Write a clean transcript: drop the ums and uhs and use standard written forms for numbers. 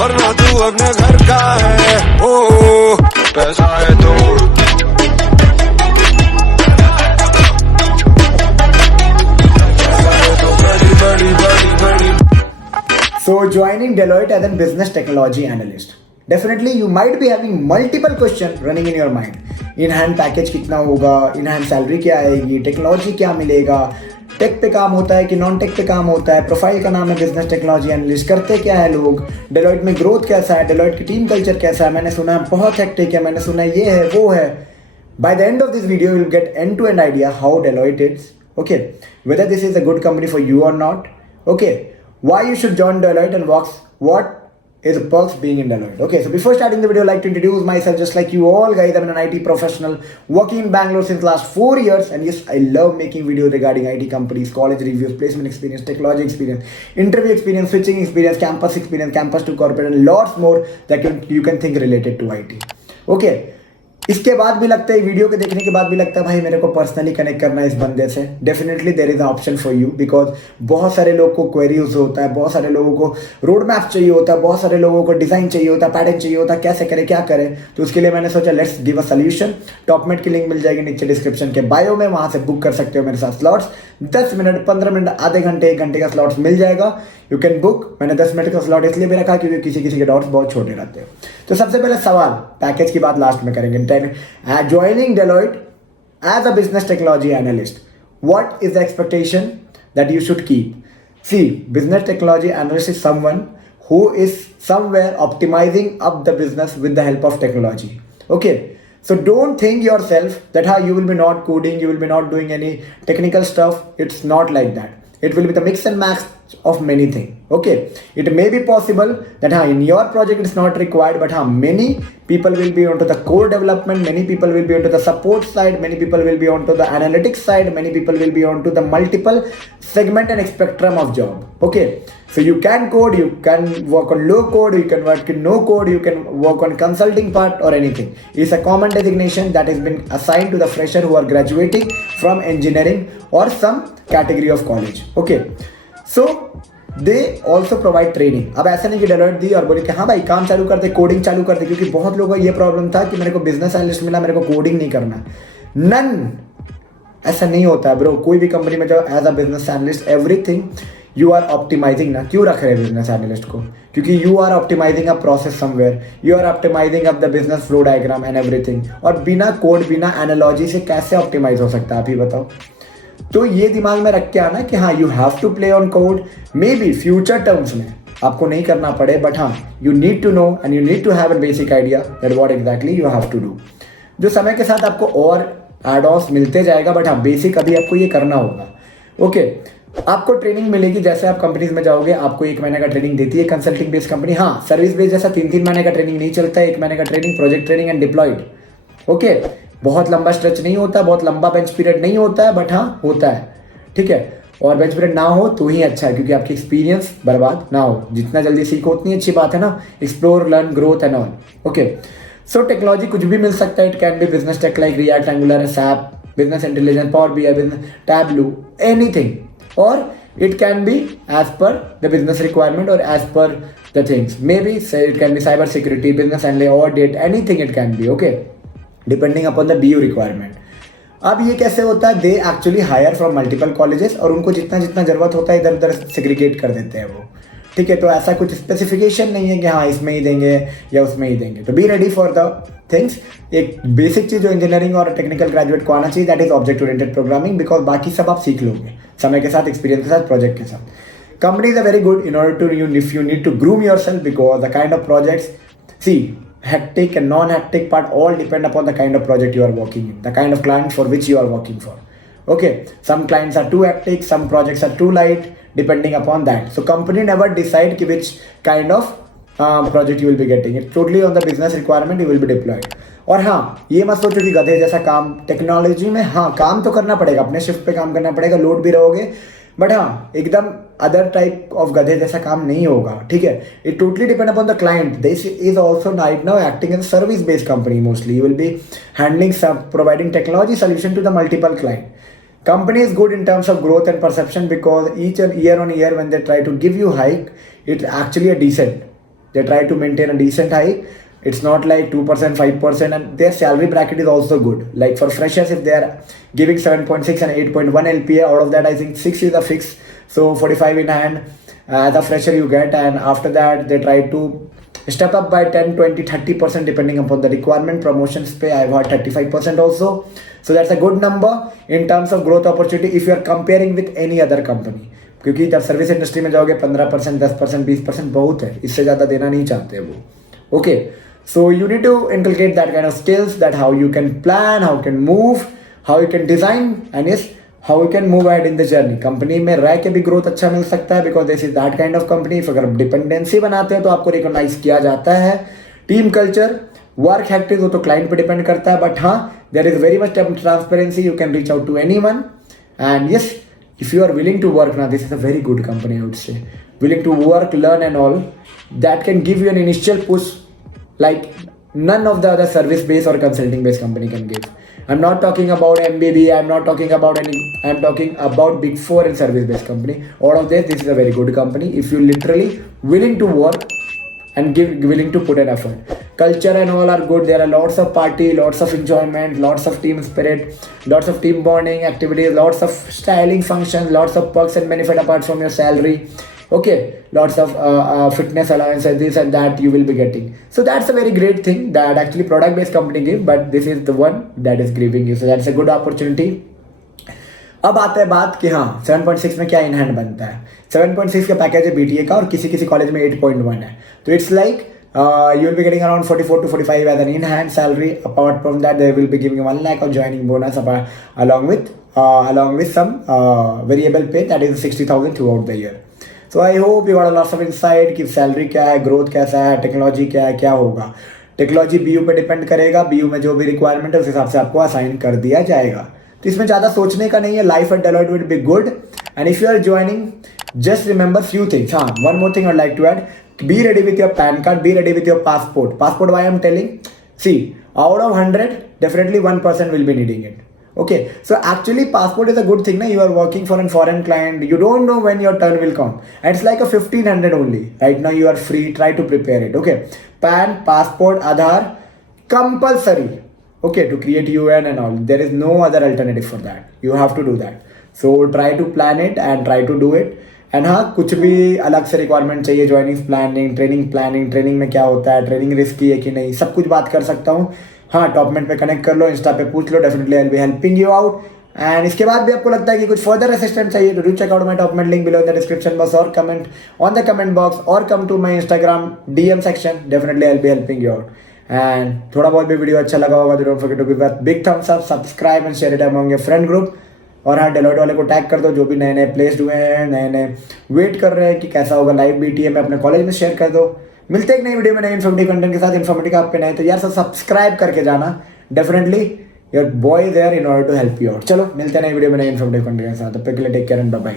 वरना तू अपने घर का है। ओ पैसा है तो बड़ी बड़ी बड़ी। So joining Deloitte as a business technology analyst. Definitely you might be having multiple questions running in your mind. In hand package कितना होगा, in hand salary क्या आएगी, टेक्नोलॉजी क्या मिलेगा, टेक पे काम होता है कि नॉन टेक पे काम होता है, प्रोफाइल का नाम है बिजनेस टेक्नोलॉजी एनालिस्ट, करते क्या है लोग, डेलॉइट में ग्रोथ कैसा है, डेलॉइट की टीम कल्चर कैसा है, मैंने सुना है बहुत हेक्टिक है, मैंने सुना है ये है वो है. By the end of this video, you will get end-to-end idea how Deloitte is, okay, whether this is a good company for you or not, okay, why you should join Deloitte and what is the perks being in Deloitte. Okay, so before starting the video, I'd like to introduce myself just like you all guys. I'm an IT professional working in Bangalore since last 4 years, and yes, I love making videos regarding IT companies, college reviews, placement experience, technology experience, interview experience, switching experience, campus to corporate, and lots more that you can think related to IT. Okay. इसके बाद भी लगता है, वीडियो के देखने के बाद भी लगता है भाई मेरे को पर्सनली कनेक्ट करना है इस बंदे से. Definitely there is a option for you, because बहुत सारे लोगों को क्वेरीज होता है, बहुत सारे लोगों को रोड मैप चाहिए होता है, बहुत सारे लोगों को डिजाइन चाहिए होता है, पैटर्न चाहिए होता है, कैसे करें क्या करें. तो उसके लिए मैंने सोचा लेट्स गिव अ सोल्यूशन. टॉपमेट की लिंक मिल जाएगी नीचे डिस्क्रिप्शन के बायो में, वहां से बुक कर सकते हो मेरे साथ स्लॉट्स. 10 मिनट 15 मिनट आधे घंटे 1 घंटे का स्लॉट्स मिल जाएगा. You can book. मैंने 10 मिनट का स्लॉट इसलिए भी रखा क्योंकि किसी किसी के डॉट्स बहुत छोटे रहते हैं. तो सबसे पहले सवाल, पैकेज की बात लास्ट में करेंगे. Joining Deloitte as a business technology analyst, what is the expectation that you should keep? See, business technology analyst is someone who is somewhere optimizing up the business with the help of technology. Okay, so don't think yourself that you will be not coding, you will be not doing any technical stuff. It's not like that. It will be the mix and match of many things. Okay, it may be possible that in your project it's not required, but many people will be onto the core development, many people will be onto the support side, many people will be onto the analytics side, many people will be onto the multiple segment and spectrum of job. Okay, so you can code, you can work on low code, you can work in no code, you can work on consulting part or anything. It's a common designation that has been assigned to the fresher who are graduating from engineering or some category of college. Okay, so they also provide training. अब ऐसा नहीं कि डेलॉइट दी और बोले कि हाँ भाई काम चालू कर दे, कोडिंग चालू कर दे, क्योंकि बहुत लोगों का ये प्रॉब्लम था कि मेरे को बिजनेस एनालिस्ट मिला, मेरे को कोडिंग नहीं करना. नन, ऐसा नहीं होता है ब्रो. कोई भी कंपनी में जाओ as a business analyst, everything you are optimising. ना क्यों रख रहे हैं बिजनेस एनालिस्ट को? क्योंकि you are optimising a process somewhere, you are optimising up the business flow diagram and everything. और बिना कोड बिना एनालॉजी से कैसे ऑप्टिमाइज हो सकता है आप ही बताओ. तो ये दिमाग में रख के आना कि हाँ you have to play on code. Maybe future terms में आपको नहीं करना पड़े, बट हाँ you need to know and you need to have a basic idea that what exactly you have to do. जो समय के साथ आपको और एड ऑन्स मिलते जाएगा, बट हाँ बेसिक अभी आपको ये करना होगा. ओके, आपको ट्रेनिंग मिलेगी. जैसे आप कंपनीज में जाओगे आपको 1 महीने का ट्रेनिंग देती है कंसल्टिंग बेस्ड कंपनी. हाँ, सर्विस बेस्ड जैसा 3-3 महीने का ट्रेनिंग नहीं चलता है. 1 महीने का training, project training and deployed. Okay, बहुत लंबा स्ट्रेच नहीं होता, बहुत लंबा बेंच पीरियड नहीं होता है, बट हाँ होता है. ठीक है, और बेंच पीरियड ना हो तो ही अच्छा है, क्योंकि आपकी एक्सपीरियंस बर्बाद ना हो. जितना जल्दी सीखो उतनी अच्छी बात है ना. Explore, learn, growth and all. Okay, so technology कुछ भी मिल सकता है. It can be business tech like React, Angular, SAP, business intelligence, Power BI, business Tableau, anything. और it can be as per the business requirement or as per the things. Maybe say it can be cyber security, business analysis, audit, anything it can be. Okay, depending upon the BU requirement. अब ये कैसे होता है? They actually hire from multiple colleges और उनको जितना जितना जरूरत होता है इधर उधर सेग्रीगेट कर देते हैं वो. ठीक है, तो ऐसा कुछ स्पेसिफिकेशन नहीं है कि हाँ इसमें ही देंगे या उसमें ही देंगे. तो be ready for the things. एक बेसिक चीज जो इंजीनियरिंग और टेक्निकल ग्रेजुएट को आना चाहिए, that is object oriented programming, because बाकी सब आप सीख लोगे समय के साथ, एक्सपीरियंस के साथ, प्रोजेक्ट के साथ. Companies are very good in order to if you need to groom yourself, because the kind of projects, see, hectic and non-hectic part all depend upon the kind of project you are working in, the kind of client for which you are working for. Okay, some clients are too hectic, some projects are too light, depending upon that. So company never decide which kind of project you will be getting. It's totally on the business requirement you will be deployed. और हाँ ये मत सोचो कि गधे जैसा काम टेक्नोलॉजी में. हाँ काम तो करना पड़ेगा, अपने शिफ्ट पे काम करना पड़ेगा, लोड भी रहोगे, बट हाँ एकदम अदर टाइप ऑफ गधे जैसा काम नहीं होगा. ठीक है, it totally depend upon the client. This is also right now acting as service based company. Mostly you will be handling providing technology solution to the multiple client. Company is good in terms of growth and perception, because each and year on year when they try to give you hike, it's actually a decent. they try to maintain a decent high. It's not like 2%, 5%, and their salary bracket is also good. Like for freshers, if they are giving 7.6 and 8.1 LPA, out of that I think 6 is a fix, so 45 in hand as a fresher you get, and after that they try to step up by 10, 20, 30% depending upon the requirement. Promotions pay, I've heard 35% also, so that's a good number in terms of growth opportunity if you are comparing with any other company. क्योंकि जब service industry में जाओगे 15%, 10%, 20% बहुत है, इससे ज़्यादा देना नहीं चाहते वो. Okay, so you need to inculcate that kind of skills, that how you can plan, how you can move, how you can design, and yes, how you can move ahead in the journey. Company में रह के भी ग्रोथ अच्छा मिल सकता है, because this is that kind of company. अगर आप डिपेंडेंसी बनाते हैं तो आपको रिकॉग्नाइज किया जाता है. टीम कल्चर, वर्क हैक्टिव, वो तो क्लाइंट पे डिपेंड करता है, बट हाँ, there is very much transparency. You can reach out to anyone, and yes, if you are willing to work, now this is a very good company, I would say. Willing to work, learn and all, that can give you an initial push like none of the other service based or consulting based company can give. I'm not talking about MBB, I'm not talking about I'm talking about Big 4 and service based company. All of this is a very good company if you literally willing to work and willing to put an effort. Culture and all are good. There are lots of party, lots of enjoyment, lots of team spirit, lots of team bonding activities, lots of styling functions, lots of perks and benefit apart from your salary. Okay, lots of fitness allowance and this and that you will be getting. So that's a very great thing that actually product based company give, but this is the one that is giving you. So that's a good opportunity. अब आते हैं बात कि हाँ 7.6 में क्या in hand बनता है. 7.6 का पैकेज है BTA का, और किसी किसी कॉलेज में 8.1 है. तो it's like you will be getting around 44 to 45 as an in-hand salary. Apart from that, they will be giving you 1 lakh of joining bonus along with some variable pay, that is 60,000 throughout the year. So I hope you got a lot of insight कि salary क्या है, growth कैसा है, टेक्नोलॉजी क्या है, क्या होगा. Technology BU पे डिपेंड करेगा. BU में जो भी रिक्वायरमेंट है उस हिसाब से आपको असाइन कर दिया जाएगा. तो इसमें ज़्यादा सोचने का नहीं है. Life at Deloitte will be good, and if you are joining, just remember few things. One more thing I'd like to add. Be ready with your PAN card. Be ready with your passport. Passport, why I'm telling? See, out of 100, definitely 1% will be needing it. Okay, so actually passport is a good thing. Na? You are working for a foreign client. You don't know when your turn will come. And it's like a 1500 only. Right now you are free. Try to prepare it. Okay, PAN, passport, Aadhaar, compulsory. Okay, to create UN and all. There is no other alternative for that. You have to do that. So try to plan it and try to do it. And हाँ, कुछ भी अलग से रिक्वायरमेंट चाहिए, joining planning, training में क्या होता है, ट्रेनिंग रिस्की है कि नहीं, सब कुछ बात कर सकता हूँ. हाँ, टॉपमेंट पे कनेक्ट कर लो, इंस्टा पे पूछ लो, definitely I will be helping you out. And इसके बाद भी आपको लगता है कि कुछ फर्दर असिस्टेंट चाहिए, तो do check out my Topmate link below in the description box, और comment on the comment box, और come to my Instagram DM section. Definitely I will be helping you out. And थोड़ा बहुत भी video अच्छा लगा होगा तो don't forget to give a big thumbs up, subscribe and share it among your friend group. और हाँ, डेलॉयट वाले को टैग कर दो, जो भी नए नए प्लेस्ड हुए हैं, नए वेट कर रहे हैं कि कैसा होगा लाइव BTA में, अपने कॉलेज में शेयर कर दो. मिलते एक नई वीडियो में नए इन्फॉर्मेटिव कंटेंट के साथ. इन्फॉर्मेटिव आप पे नए तो यार सब्सक्राइब करके जाना. Definitely your boy is there in order to help you out. चलो मिलते हैं नई वीडियो में नए इन्फॉर्मेटिव कंटेंट के साथ. तब तक के लिए take care and bye bye.